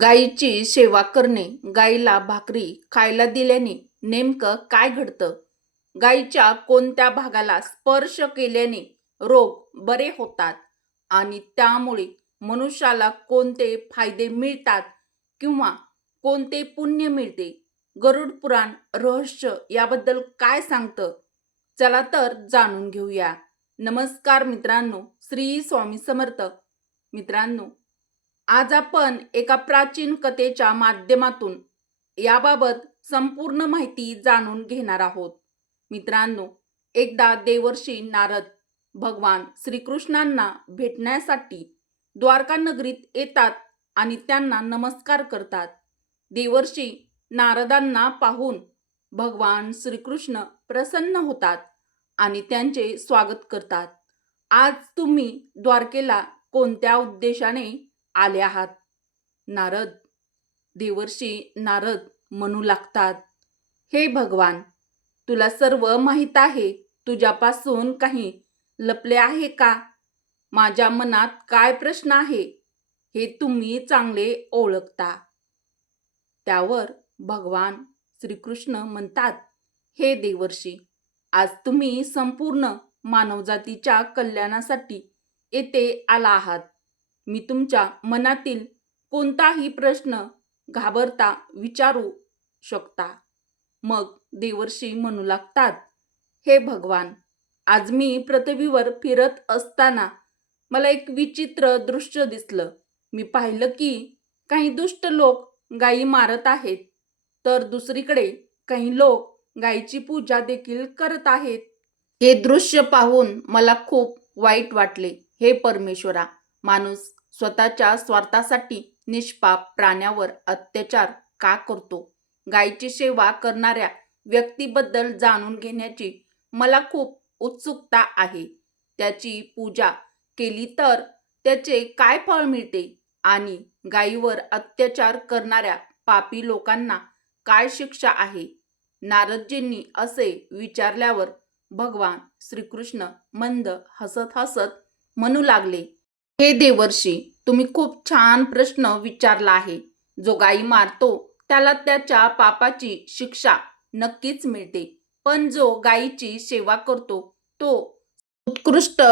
गायीची सेवा करणे, गायीला भाकरी खायला दिल्याने नेमकं काय घडतं? गायीच्या कोणत्या भागाला स्पर्श केल्याने रोग बरे होतात आणि त्यामुळे मनुष्याला कोणते फायदे मिळतात किंवा कोणते पुण्य मिळते? गरुड पुराण रहस्य याबद्दल काय सांगतं? चला तर जाणून घेऊया. नमस्कार मित्रांनो, श्री स्वामी समर्थ. मित्रांनो, आज आपण एका प्राचीन कथेच्या माध्यमातून याबाबत संपूर्ण माहिती जाणून घेणार आहोत. मित्रांनो, एकदा देवर्षी नारद भगवान श्रीकृष्णांना भेटण्यासाठी द्वारका नगरीत येतात आणि त्यांना नमस्कार करतात. देवर्षी नारदांना पाहून भगवान श्रीकृष्ण प्रसन्न होतात आणि त्यांचे स्वागत करतात. आज तुम्ही द्वारकेला कोणत्या उद्देशाने आले आहात? नारद देवर्षी नारद म्हणू लागतात, हे भगवान, तुला सर्व माहीत आहे. तुझ्यापासून काही लपले आहे का? माझ्या मनात काय प्रश्न आहे हे तुम्ही चांगले ओळखता. त्यावर भगवान श्रीकृष्ण म्हणतात, हे देवर्षी, आज तुम्ही संपूर्ण मानवजातीच्या कल्याणासाठी येथे आला आहात. मी तुमच्या मनातील कोणताही प्रश्न घाबरता विचारू शकता. मग देवर्षी म्हणू लागतात, हे भगवान, आज मी पृथ्वीवर फिरत असताना मला एक विचित्र दृश्य दिसलं. मी पाहिलं की काही दुष्ट लोक गायी मारत आहेत, तर दुसरीकडे काही लोक गायीची पूजा देखील करत आहेत. हे दृश्य पाहून मला खूप वाईट वाटले. हे परमेश्वरा, माणूस स्वतःच्या स्वार्थासाठी निष्पाप प्राण्यावर अत्याचार का करतो? गायीची सेवा करणाऱ्या व्यक्तीबद्दल जाणून घेण्याची मला खूप उत्सुकता आहे. त्याची पूजा केली तर त्याचे काय फळ मिळते आणि गायीवर अत्याचार करणाऱ्या पापी लोकांना काय शिक्षा आहे? नारदजींनी असे विचारल्यावर भगवान श्रीकृष्ण मंद हसत हसत म्हणू लागले, हे देवर्षी, तुम्ही खूप छान प्रश्न विचारला आहे. जो गायी मारतो त्याला त्याच्या पापाची शिक्षा नक्कीच मिळते, पण जो गायीची सेवा करतो तो उत्कृष्ट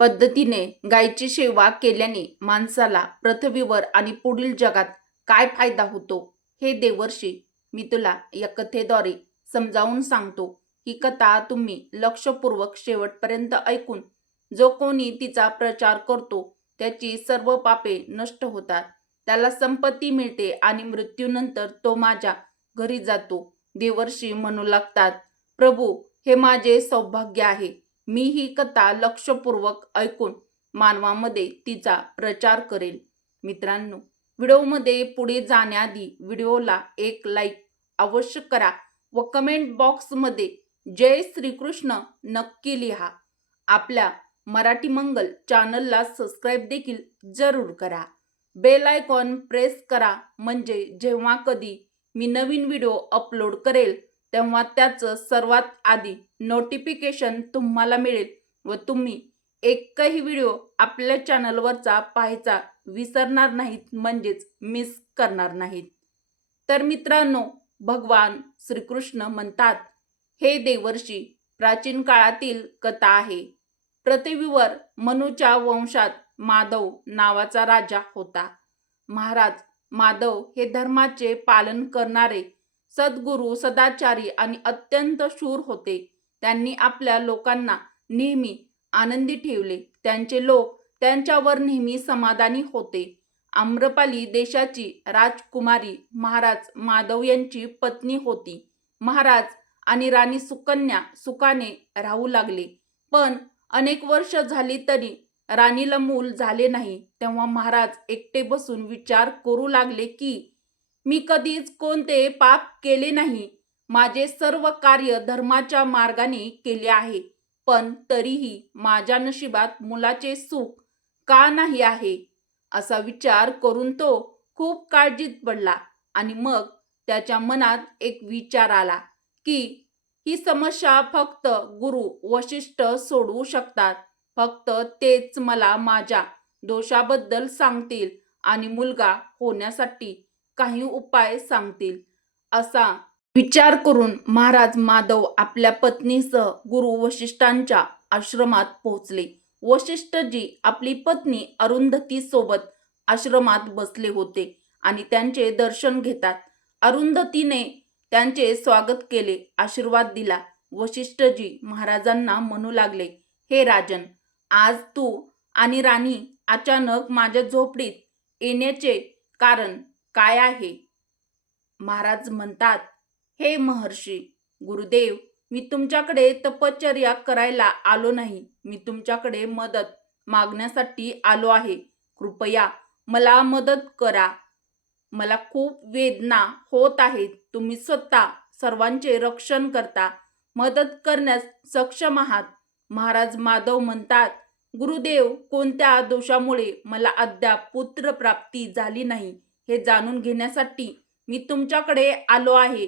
पद्धतीने गायीची सेवा केल्याने माणसाला पृथ्वीवर आणि पुढील जगात काय फायदा होतो हे देवर्षी मी तुला या कथेद्वारे समजावून सांगतो. ही कथा तुम्ही लक्षपूर्वक शेवटपर्यंत ऐकून जो कोणी तिचा प्रचार करतो त्याची सर्व पापे नष्ट होतात, त्याला संपत्ती मिळते आणि मृत्यूनंतर तो माझ्या घरी जातो. देवर्षी म्हणू लागतात, प्रभू, हे माझे सौभाग्य आहे. मी ही कथा लक्षपूर्वक ऐकून मानवामध्ये तिचा प्रचार करेल. मित्रांनो, व्हिडिओमध्ये पुढे जाण्याआधी व्हिडिओला एक लाईक अवश्य करा व कमेंट बॉक्समध्ये जय श्रीकृष्ण नक्की लिहा. आपल्या मराठी मंगल चॅनलला सबस्क्राईब देखील जरूर करा. बेल आयकॉन प्रेस करा, म्हणजे जेव्हा कधी मी नवीन व्हिडिओ अपलोड करेल तेव्हा त्याचं सर्वात आधी नोटिफिकेशन तुम्हाला मिळेल व तुम्ही एकही व्हिडिओ आपल्या चॅनलवरचा पाहायचा विसरणार नाहीत, म्हणजेच मिस करणार नाहीत. तर मित्रांनो, भगवान श्रीकृष्ण म्हणतात, हे देवर्षी, प्राचीन काळातील कथा आहे. पृथ्वीवर मनूच्या वंशात माधव नावाचा राजा होता. महाराज माधव हे धर्माचे पालन करणारे सद्गुरू, सदाचारी आणि अत्यंत शूर होते. त्यांनी आपल्या लोकांना नेहमी आनंदी ठेवले. त्यांचे लोक त्यांच्यावर नेहमी समाधानी होते. आम्रपाली देशाची राजकुमारी महाराज माधव यांची पत्नी होती. महाराज आणि राणी सुकन्या सुखाने राहू लागले, पण अनेक वर्ष झाली तरी राणीला मूल झाले नाही. तेव्हा महाराज एकटे बसून विचार करू लागले की मी कधीच कोणते पाप केले नाही. माझे सर्व कार्य धर्माच्या मार्गाने केले आहे, पण तरीही माझ्या नशिबात मुलाचे सुख का नाही आहे? असा विचार करून तो खूप काळजीत पडला आणि मग त्याच्या मनात एक विचार आला की ही समस्या फक्त गुरु वशिष्ठ सोडवू शकतात. फक्त तेच मला माझ्या दोषाबद्दल सांगतील आणि मुलगा होण्यासाठी काही उपाय सांगतील असा विचार करून महाराज माधव आपल्या पत्नीसह गुरु वशिष्ठांच्या आश्रमात पोहोचले. वशिष्ठजी आपली पत्नी अरुंधती सोबत आश्रमात बसले होते आणि त्यांचे दर्शन घेतात. अरुंधतीने त्यांचे स्वागत केले, आशीर्वाद दिला. वशिष्ठजी महाराजांना म्हणू लागले, हे राजन, आज तू आणि राणी अचानक माझ्या झोपडीत येण्याचे कारण काय आहे? महाराज म्हणतात, हे महर्षी गुरुदेव, मी तुमच्याकडे तपश्चर्या करायला आलो नाही. मी तुमच्याकडे मदत मागण्यासाठी आलो आहे. कृपया मला मदत करा. मला खूप वेदना होत आहेत. तुम्ही स्वतः सर्वांचे रक्षण करता, मदत करण्यास सक्षम आहात. महाराज माधव म्हणतात, गुरुदेव, कोणत्या दोषामुळे मला अद्याप पुत्र प्राप्ती झाली नाही हे जाणून घेण्यासाठी मी तुमच्याकडे आलो आहे.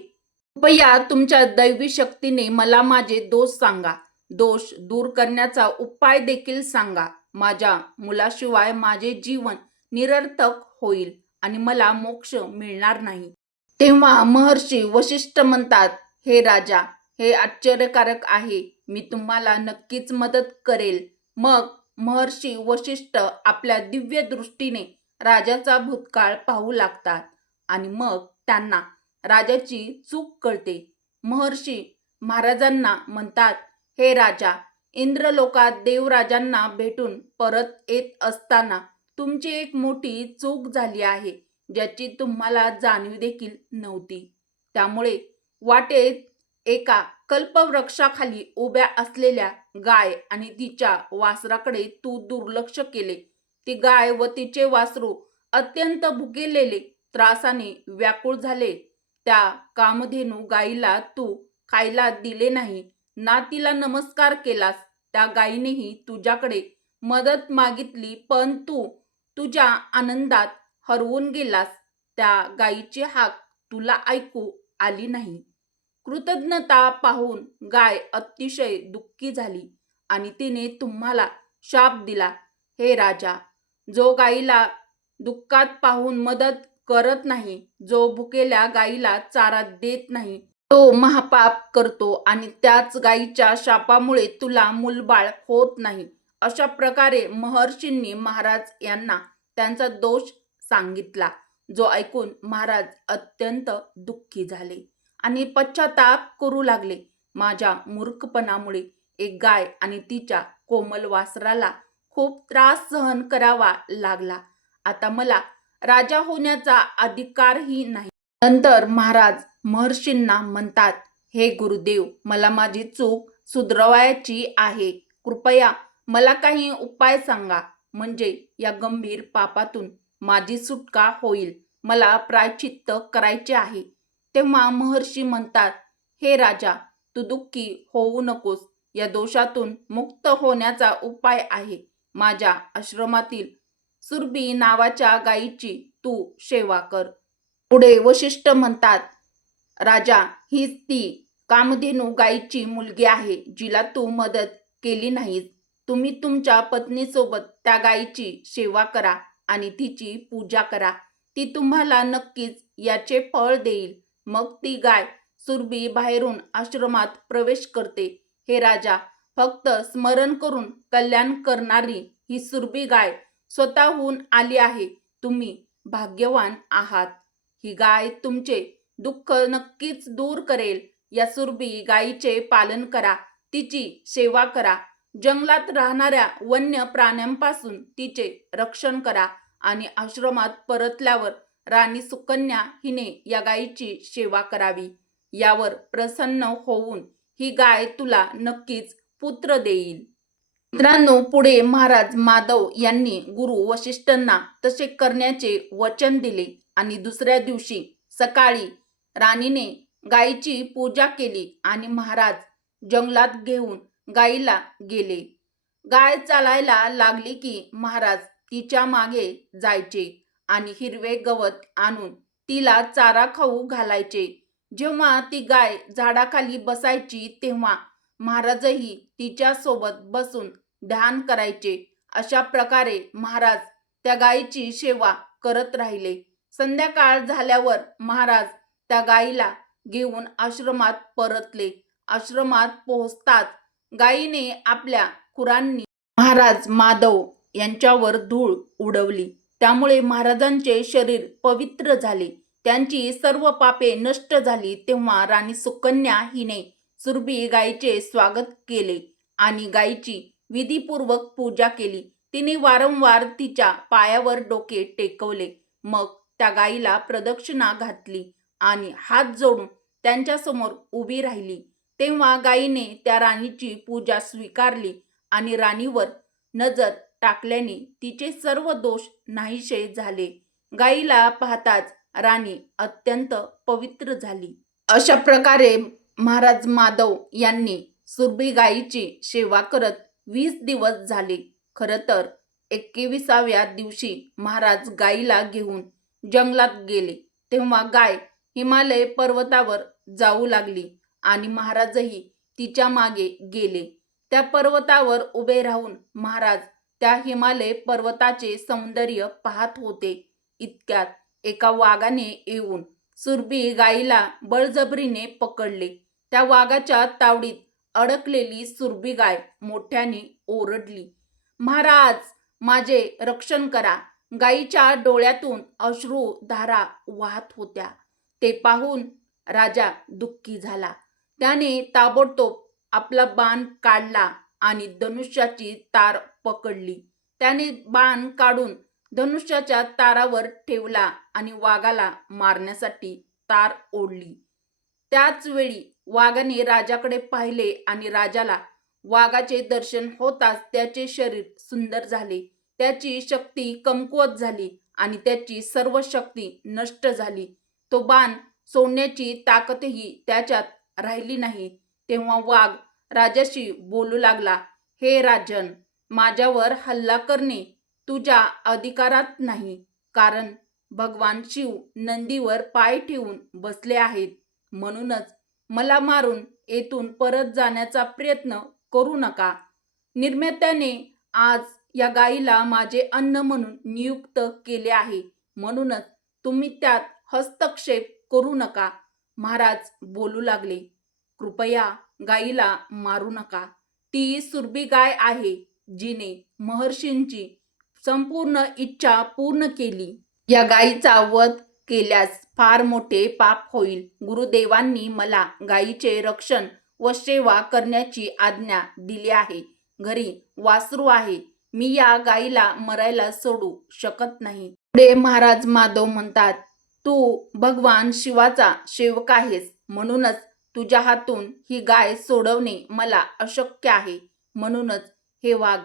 कृपया तुमच्या दैवी शक्तीने मला माझे दोष सांगा. दोष दूर करण्याचा उपाय देखील सांगा. माझ्या मुलाशिवाय माझे जीवन निरर्थक होईल आणि मला मोक्ष मिळणार नाही. तेव्हा महर्षी वशिष्ठ म्हणतात, हे राजा, हे आश्चर्यकारक आहे. मी तुम्हाला नक्कीच मदत करेल. मग महर्षी वशिष्ठ आपल्या दिव्य दृष्टीने राजाचा भूतकाळ पाहू लागतात आणि मग त्यांना राजाची चूक कळते. महर्षी महाराजांना म्हणतात, हे राजा, इंद्रलोकात देवराजांना भेटून परत येत असताना तुमची एक मोठी चूक झाली आहे, ज्याची तुम्हाला जाणीव देखील नव्हती. त्यामुळे वाटेत एका कल्पवृक्षाखाली उभ्या असलेल्या गाय आणि तिच्या वासराकडे तू दुर्लक्ष केले. ती गाय व तिचे वासरू अत्यंत भुकेलेले, त्रासाने व्याकुळ झाले. त्या कामधेनू गायीला तू खायला दिले नाही, ना तिला नमस्कार केलास. त्या गायीनेही तुझ्याकडे मदत मागितली, पण तू तुझ्या आनंदात हरवून गेलास. त्या गायीची हाक तुला ऐकू आली नाही. कृतज्ञता पाहून गाय अतिशय दुःखी झाली आणि तिने तुम्हाला शाप दिला. हे राजा, जो गायीला दुःखात पाहून मदत करत नाही, जो भुकेल्या गायीला चारा देत नाही, तो महापाप करतो आणि त्याच गायीच्या शापामुळे तुला मूलबाळ होत नाही. अशा प्रकारे महर्षींनी महाराज यांना त्यांचा दोष सांगितला, जो ऐकून महाराज अत्यंत दुःखी झाले आणि पश्चाताप करू लागले. माझ्या मूर्खपणामुळे एक गाय आणि तिच्या कोमल वासराला खूप त्रास सहन करावा लागला. आता मला राजा होण्याचा अधिकारही नाही. नंतर महाराज महर्षींना म्हणतात, हे गुरुदेव, मला माझी चूक सुधरवायची आहे. कृपया मला काही उपाय सांगा, म्हणजे या गंभीर पापातून माझी सुटका होईल. मला प्रायश्चित्त करायचे आहे. तेव्हा महर्षी म्हणतात, हे राजा, तू दुःखी होऊ नकोस. या दोषातून मुक्त होण्याचा उपाय आहे. माझ्या आश्रमातील सुरभी नावाच्या गायीची तू सेवा कर. पुढे वशिष्ठ म्हणतात, राजा, हीच ती कामधेनू गायीची मुलगी आहे, जिला तू मदत केली नाहीस. तुम्ही तुमच्या पत्नीसोबत त्या गायीची सेवा करा आणि तिची पूजा करा. ती तुम्हाला नक्कीच याचे फळ देईल. मग ती गाय सुरभी बाहेरून आश्रमात प्रवेश करते. हे राजा, फक्त स्मरण करून कल्याण करणारी ही सुरभी गाय स्वतःहून आली आहे. तुम्ही भाग्यवान आहात. ही गाय तुमचे दुःख नक्कीच दूर करेल. या सुरभी गायीचे पालन करा, तिची सेवा करा. जंगलात राहणाऱ्या वन्य प्राण्यांपासून तिचे रक्षण करा आणि आश्रमात परतल्यावर राणी सुकन्या हिने या गायीची सेवा करावी. यावर प्रसन्न होऊन ही गाय तुला नक्कीच पुत्र देईल. मित्रांनो, पुढे महाराज माधव यांनी गुरु वशिष्ठांना तसे करण्याचे वचन दिले आणि दुसऱ्या दिवशी सकाळी राणीने गायीची पूजा केली आणि महाराज जंगलात घेऊन गायीला गेले. गाय चालायला लागली की महाराज तिच्या मागे जायचे आणि हिरवे गवत आणून तिला चारा खाऊ घालायचे. जेव्हा ती गाय झाडाखाली बसायची तेव्हा महाराजही तिच्या सोबत बसून ध्यान करायचे. अशा प्रकारे महाराज त्या गायीची सेवा करत राहिले. संध्याकाळ झाल्यावर महाराज त्या गायीला घेऊन आश्रमात परतले. आश्रमात पोहोचताच गायीने आपल्या खुरांनी महाराज माधव यांच्यावर धूळ उडवली. त्यामुळे महाराजांचे शरीर पवित्र झाले. त्यांची सर्व पापे नष्ट झाली. तेव्हा राणी सुकन्या हिने सुरभी गायीचे स्वागत केले आणि गायीची विधीपूर्वक पूजा केली. तिने वारंवार तिच्या पायावर डोके टेकवले. मग त्या गायीला प्रदक्षिणा घातली आणि हात जोडून त्यांच्यासमोर उभी राहिली. तेव्हा गायीने त्या राणीची पूजा स्वीकारली आणि राणीवर नजर टाकल्याने तिचे सर्व दोष नाहीसे झाले. गायीला पाहताच राणी अत्यंत पवित्र झाली. अशा प्रकारे महाराज माधव यांनी सुरभी गायीची सेवा करत 20 दिवस झाले. खरं तर 21व्या दिवशी महाराज गायीला घेऊन जंगलात गेले. तेव्हा गाय हिमालय पर्वतावर जाऊ लागली आणि महाराजही तिच्या मागे गेले. त्या पर्वतावर उभे राहून महाराज त्या हिमालय पर्वताचे सौंदर्य पाहत होते. इतक्यात एका वाघाने येऊन सुरभी गायीला बळजबरीने पकडले. त्या वाघाच्या तावडीत अडकलेली सुरभी गाय मोठ्याने ओरडली, महाराज, माझे रक्षण करा. गायीच्या डोळ्यातून अश्रू धारा वाहत होत्या. ते पाहून राजा दुःखी झाला. त्याने ताबडतोब आपला बाण काढला आणि धनुष्याची तार पकडली. त्याने बाण काढून धनुष्याच्या तारावर ठेवला आणि वाघाला मारण्यासाठी तार ओढली. त्याच वेळी वाघाने राजाकडे पाहिले आणि राजाला वाघाचे दर्शन होताच त्याचे शरीर सुंदर झाले. त्याची शक्ती कमकुवत झाली आणि त्याची सर्व शक्ती नष्ट झाली. तो बाण सोडण्याची ताकदही त्याच्यात राहिली नाही. तेव्हा वाघ राजाशी बोलू लागला, हे राजन, माझ्यावर हल्ला करणे तुझ्या अधिकारात नाही, कारण भगवान शिव नंदीवर पाय ठेवून बसले आहेत. म्हणूनच मला मारून येथून परत जाण्याचा प्रयत्न करू नका. निर्मात्याने आज या गायीला माझे अन्न म्हणून नियुक्त केले आहे, म्हणूनच तुम्ही त्यात हस्तक्षेप करू नका. महाराज बोलू लागले, कृपया गायीला मारू नका. ती सुरभी गाय आहे जिने महर्षींची संपूर्ण इच्छा पूर्ण केली. या गायीचा वध केल्यास फार मोठे पाप होईल. गुरुदेवांनी मला गायीचे रक्षण व सेवा करण्याची आज्ञा दिली आहे. घरी वासरू आहे. मी या गायीला मरायला सोडू शकत नाही. पुढे महाराज माधव म्हणतात, तू भगवान शिवाचा सेवक आहेस, म्हणूनच तुझ्या हातून ही गाय सोडवणे मला अशक्य आहे. म्हणूनच हे वाघ,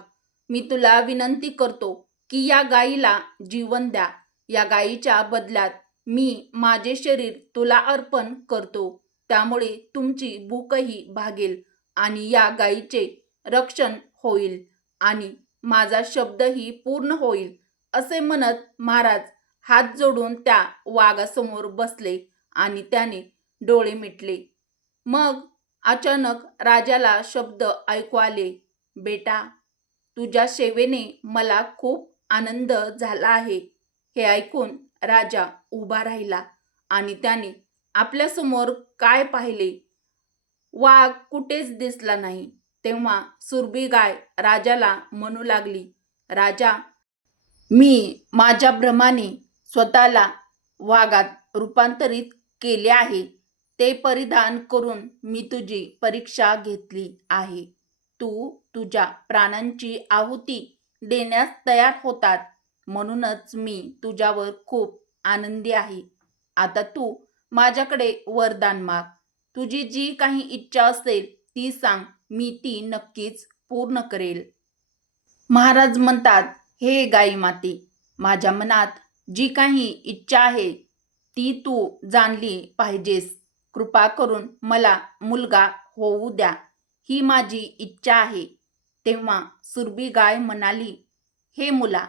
मी तुला विनंती करतो की या गायीला जीवन द्या. या गायीच्या बदल्यात मी माझे शरीर तुला अर्पण करतो. त्यामुळे तुमची भूकही भागेल आणि या गायीचे रक्षण होईल आणि माझा शब्दही पूर्ण होईल. असे म्हणत महाराज हात जोडून त्या वाघासमोर बसले आणि त्याने डोळे मिटले. मग अचानक राजाला शब्द ऐकू आले, बेटा, तुझ्या सेवेने मला खूप आनंद झाला आहे. हे ऐकून राजा उभा राहिला आणि त्याने आपल्यासमोर काय पाहिले? वाघ कुठेच दिसला नाही. तेव्हा सुरभी गाय राजाला म्हणू लागली, राजा, मी माझ्या भ्रमाने स्वतःला वाघात रूपांतरित केले आहे. ते परिधान करून मी तुझी परीक्षा घेतली आहे. तू तुझ्या प्राणांची आहुती देण्यास तयार होतात, म्हणूनच मी तुझ्यावर खूप आनंदी आहे. आता तू माझ्याकडे वरदान माग. तुझी जी काही इच्छा असेल ती सांग, मी ती नक्कीच पूर्ण करेल. महाराज म्हणतात, हे गाई माते, माझ्या मनात जी काही इच्छा आहे ती तू जाणली पाहिजेस. कृपा करून मला मुलगा होऊ द्या, ही माझी इच्छा आहे. तेव्हा सुरभी गाय म्हणाली, हे मुला,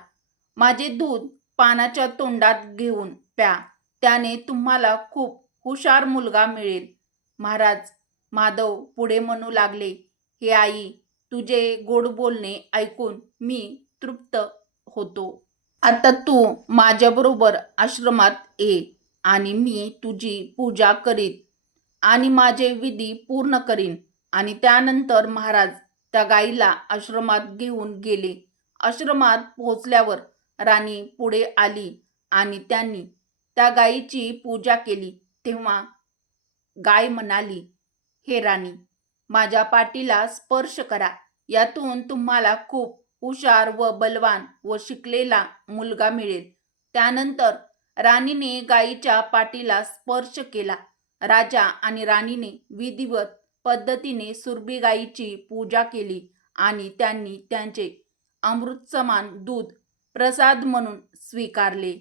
माझे दूध पानाच्या तोंडात घेऊन प्या. त्याने तुम्हाला खूप हुशार मुलगा मिळेल. महाराज माधव पुढे म्हणू लागले, हे आई, तुझे गोड बोलणे ऐकून मी तृप्त होतो. आता तू माझ्याबरोबर आश्रमात ये आणि मी तुझी पूजा करीत आणि माझे विधी पूर्ण करीन. आणि त्यानंतर महाराज त्या गाईला आश्रमात घेऊन गेले. आश्रमात पोहोचल्यावर राणी पुढे आली आणि त्यांनी त्या गायीची पूजा केली. तेव्हा गाय म्हणाली, हे राणी, माझ्या पाठीला स्पर्श करा. यातून तुम्हाला खूप हुशार व बलवान व शिकलेला मुलगा मिळेल. त्यानंतर राणीने गायीच्या पाठीला स्पर्श केला. राजा आणि राणीने विधिवत पद्धतीने सुरभी गायीची पूजा केली आणि त्यांनी त्यांचे अमृतसमान दूध प्रसाद म्हणून स्वीकारले.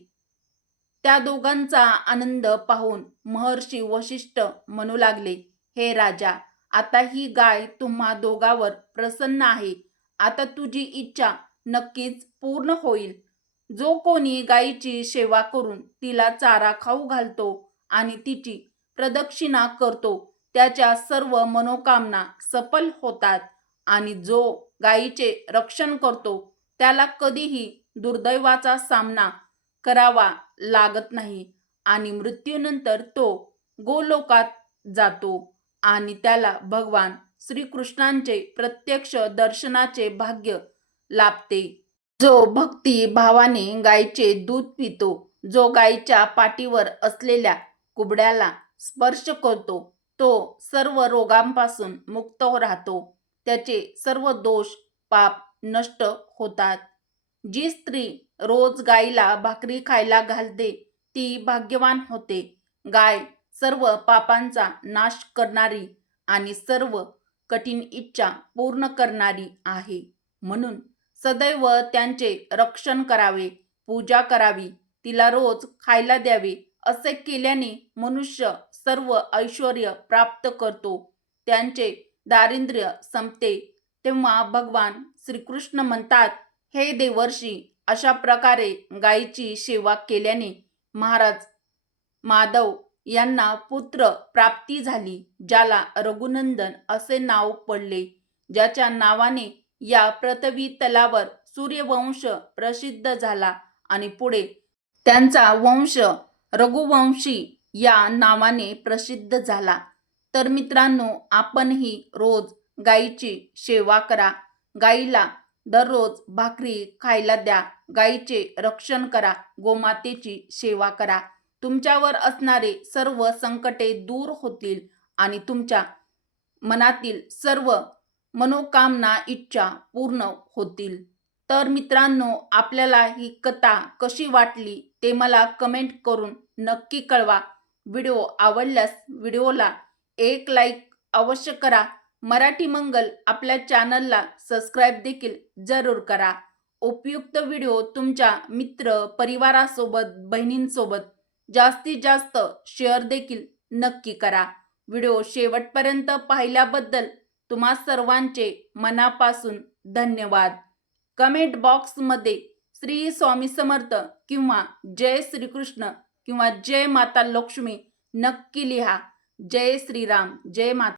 त्या दोघांचा आनंद पाहून महर्षी वशिष्ठ म्हणू लागले, हे राजा, आता ही गाय तुम्हा दोघांवर प्रसन्न आहे. आता तुझी इच्छा नक्कीच पूर्ण होईल. जो कोणी गायीची सेवा करून तिला चारा खाऊ घालतो आणि तिची प्रदक्षिणा करतो त्याच्या सर्व मनोकामना सफल होतात. आणि जो गायीचे रक्षण करतो त्याला कधीही दुर्दैवाचा सामना करावा लागत नाही आणि मृत्यूनंतर तो गोलोकात जातो आणि त्याला भगवान श्रीकृष्णांचे प्रत्यक्ष दर्शनाचे भाग्य लाभते. जो भक्ती भावाने गायीचे दूध पितो, जो गायीच्या पाठीवर असलेल्या कुबड्याला स्पर्श करतो, तो सर्व रोगांपासून मुक्त राहतो. त्याचे सर्व दोष पाप नष्ट होतात. जी स्त्री रोज गाईला भाकरी खायला घालते ती भाग्यवान होते. गाय सर्व पापांचा नाश करणारी आणि सर्व कठीण इच्छा पूर्ण करणारी आहे. म्हणून सदैव त्यांचे रक्षण करावे, पूजा करावी, तिला रोज खायला द्यावे. असे केल्याने मनुष्य सर्व ऐश्वर्य प्राप्त करतो, त्यांचे दारिद्र्य संपते. तेव्हा भगवान श्रीकृष्ण म्हणतात, हे देवर्षी, अशा प्रकारे गायीची सेवा केल्याने महाराज माधव यांना पुत्र प्राप्ती झाली, ज्याला रघुनंदन असे नाव पडले. ज्याच्या नावाने या पृथ्वी तलावर सूर्यवंश प्रसिद्ध झाला आणि पुढे त्यांचा वंश रघुवंशी या नावाने प्रसिद्ध झाला. तर मित्रांनो, आपणही रोज गायीची सेवा करा. गायीला दररोज भाकरी खायला द्या. गायीचे रक्षण करा. गोमातेची सेवा करा. तुमच्यावर असणारे सर्व संकटे दूर होतील आणि तुमच्या मनातील सर्व मनोकामना इच्छा पूर्ण होतील. तर मित्रांनो, आपल्याला ही कथा कशी वाटली ते मला कमेंट करून नक्की कळवा. व्हिडिओ आवडल्यास व्हिडिओला एक लाईक अवश्य करा. मराठी मंगल आपल्या चॅनलला सबस्क्राईब देखील जरूर करा. उपयुक्त व्हिडिओ तुमच्या मित्र परिवारासोबत, बहिणींसोबत जास्तीत जास्त शेअर देखील नक्की करा. व्हिडिओ शेवटपर्यंत पाहिल्याबद्दल तुम्हा सर्वांचे मनापासून धन्यवाद. कमेंट बॉक्समध्ये श्री स्वामी समर्थ किंवा जय श्रीकृष्ण किंवा जय माता लक्ष्मी नक्की लिहा. जय श्रीराम, जय माता.